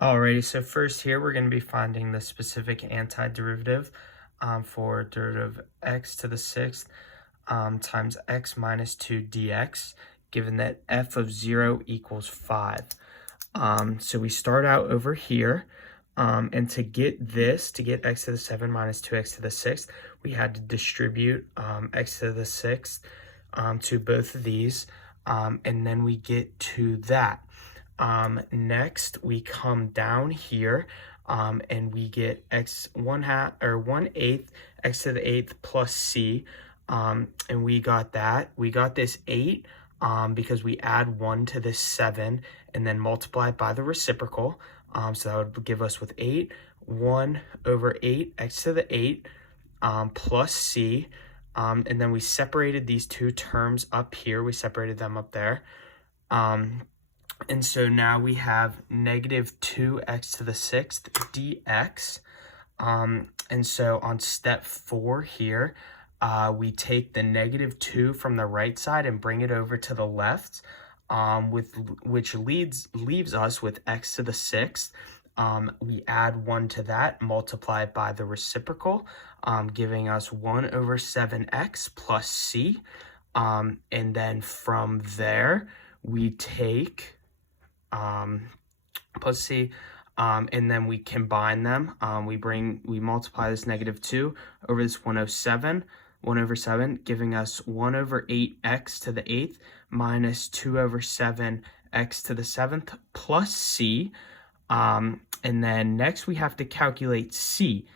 Alrighty, so first here we're going to be finding the specific antiderivative for derivative x to the sixth times x minus 2 dx, given that f of 0 equals 5. So we start out over here, and to get x to the 7 minus 2x to the sixth, we had to distribute x to the sixth to both of these, and then we get to that. Next, we come down here, and we get x 1/2 or 1/8 x to the eighth plus c, and we got that. We got this 8 because we add 1 to this 7 and then multiply it by the reciprocal. So that would give us with 8, 1 over 8 x to the 8 plus c. And then we separated these two terms up here. We separated them up there. And so now we have negative 2x to the sixth dx. And so on step 4 here, we take the negative 2 from the right side and bring it over to the left, which leaves us with x to the sixth. We add 1 to that, multiply it by the reciprocal, giving us 1 over 7x plus c. And then from there, we take plus c, and then we combine them. We multiply this negative 2 over this 1 over 7, giving us 1 over 8x to the 8th minus 2 over 7x to the 7th plus c. And then next we have to calculate c.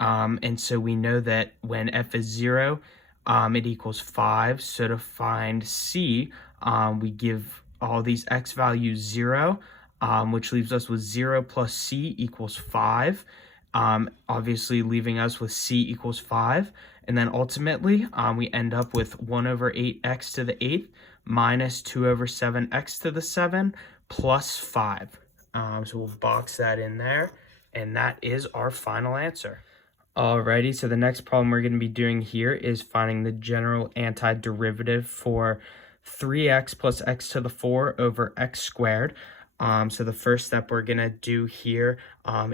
And so we know that when f is 0, it equals 5. So to find c, we give all these x values 0, which leaves us with 0 plus c equals 5, obviously leaving us with c equals 5. And then ultimately, we end up with 1 over 8x to the 8th minus 2 over 7x to the 7 plus 5. So we'll box that in there, and that is our final answer. Alrighty, so the next problem we're going to be doing here is finding the general antiderivative for 3x plus x to the 4 over x squared. So the first step we're going to do here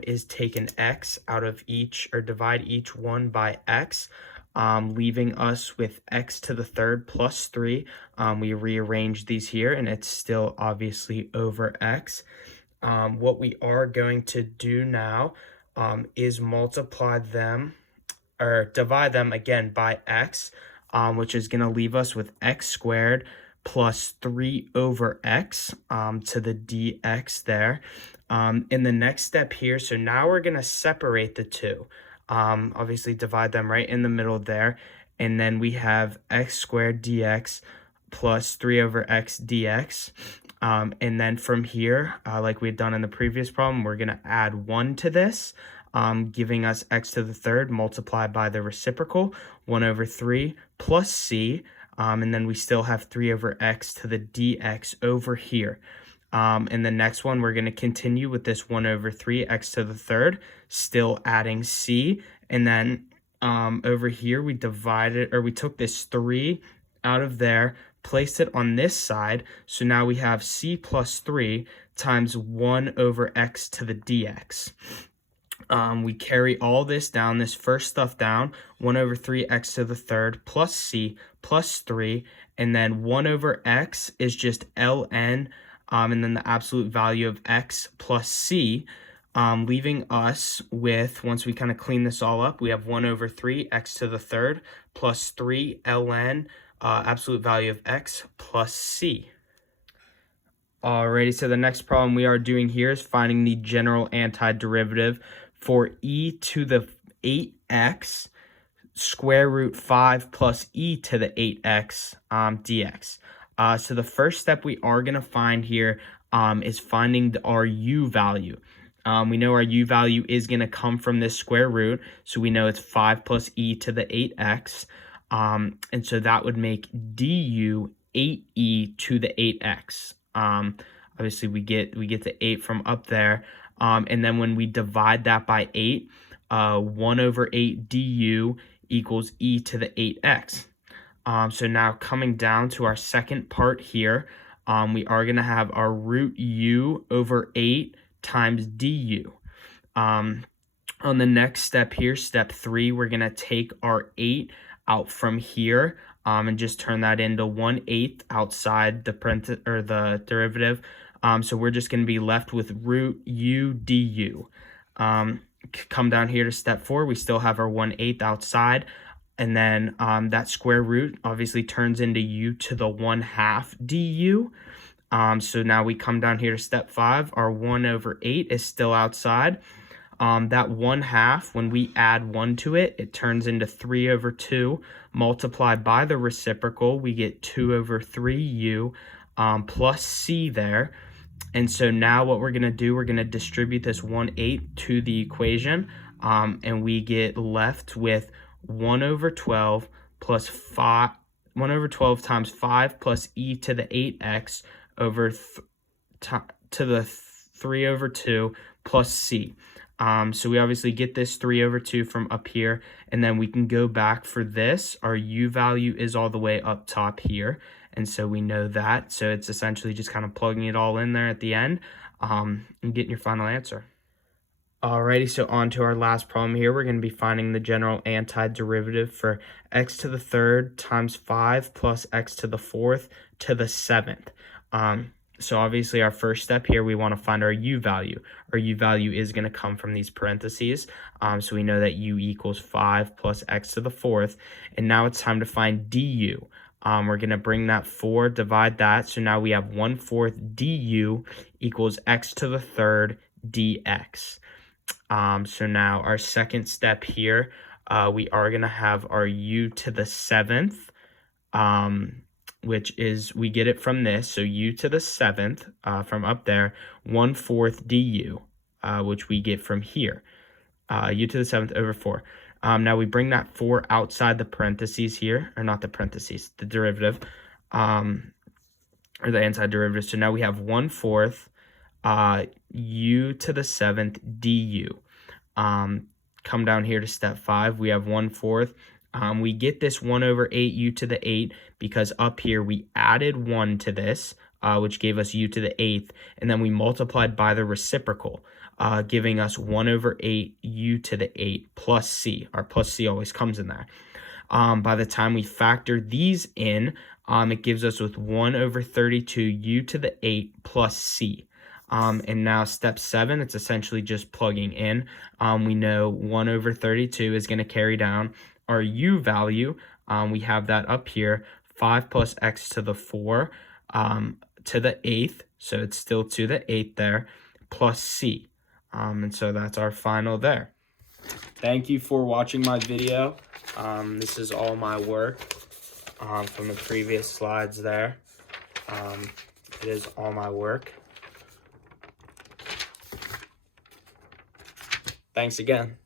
is take an x out of each, or divide each one by x, leaving us with x to the third plus 3. We rearrange these here, and it's still obviously over x. What we are going to do now is multiply them, or divide them again by x, which is going to leave us with x squared plus 3 over x to the dx there. In the next step here, so now we're going to separate the two. Obviously divide them right in the middle there, and then we have x squared dx plus 3 over x dx. And then from here, like we had done in the previous problem, we're going to add 1 to this, giving us x to the third multiplied by the reciprocal, 1 over 3 plus c, and then we still have 3 over x to the dx over here. And the next one, we're going to continue with this 1 over 3 x to the third, still adding c, and then over here we divided, or we took this 3 out of there, placed it on this side, so now we have c plus 3 times 1 over x to the dx. We carry all this down, this first stuff down, 1 over 3 x to the third plus c plus 3, and then 1 over x is just ln, and then the absolute value of x plus c, leaving us with, once we kind of clean this all up, we have 1 over 3 x to the third plus 3 ln, absolute value of x plus c. Alrighty, so the next problem we are doing here is finding the general antiderivative for e to the 8x square root 5 plus e to the 8x dx. So the first step we are going to find here is finding our u value. We know our u value is going to come from this square root, so we know it's 5 plus e to the 8x. And so that would make du 8e to the 8x. Obviously we get the 8 from up there. And then when we divide that by 8, 1 over 8 du equals e to the 8x. So now coming down to our second part here, we are going to have our root u over 8 times du. On the next step here, step 3, we're going to take our 8 out from here and just turn that into 1/8 outside the derivative. So we're just going to be left with root u du. Come down here to step 4, we still have our 1/8 outside. And then that square root obviously turns into u to the 1/2 du. So now we come down here to step 5. Our 1/8 is still outside. That 1/2, when we add 1 to it, it turns into 3/2. Multiplied by the reciprocal, we get 2/3u plus c there. And so now what we're going to do, we're going to distribute this 1/8 to the equation, and we get left with 1/12 plus 5, 1/12 times 5 plus e to the 8x over to the 3/2 plus c. So we obviously get this 3/2 from up here, and then we can go back for this. Our u value is all the way up top here, and so we know that. So it's essentially just kind of plugging it all in there at the end and getting your final answer. Alrighty, so on to our last problem here. We're going to be finding the general antiderivative for x to the 3rd times 5 plus x to the 4th to the 7th. So obviously our first step here, we want to find our u value. Our u value is going to come from these parentheses. So we know that u equals 5 plus x to the 4th. And now it's time to find du. We're going to bring that 4, divide that. So now we have 1/4 du equals x to the 3rd dx. So now our second step here, we are going to have our u to the 7th, which is, we get it from this. So u to the 7th from up there, 1/4 du, which we get from here, u to the 7th over 4. Now we bring that 4 outside the parentheses here, or not the parentheses, the derivative, or the antiderivative. So now we have 1/4 u to the 7th du. Come down here to step 5, we have 1/4. We get this 1/8 u to the 8 because up here we added 1 to this, which gave us u to the 8th, and then we multiplied by the reciprocal, giving us 1/8 u to the 8 plus c. Our plus c always comes in there. By the time we factor these in, it gives us with 1/32 u to the 8 plus c. And now step 7, it's essentially just plugging in. We know 1/32 is going to carry down our u value. We have that up here, 5 plus x to the 4 to the 8th. So it's still to the 8th there, plus c. And so that's our final there. Thank you for watching my video. This is all my work from the previous slides there. It is all my work. Thanks again.